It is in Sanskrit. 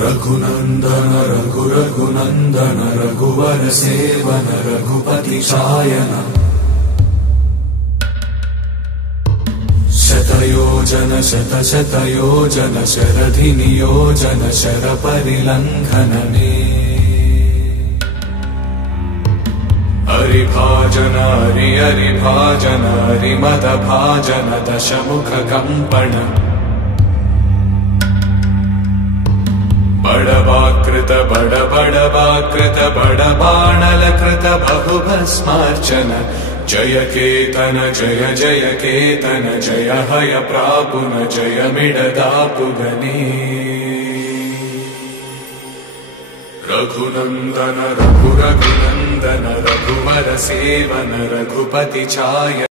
रघुनंदन रघुनंदन रघुवर सेवन रघुपति चायन शतयोजन शतयोजन शरधि नियोजन शर परिलंघनने हरिभाजन हरिभाजन हरिमद भाजन दशमुख कंपन बड़वाकृत बड़बाणलकृत बहुभस्मार्चन जय केतन जय जय केतन जय हय प्रापुन जय मिडदापुगने रघुनंदन रघुनंदन रघुवर सेवन रघुपति चायन।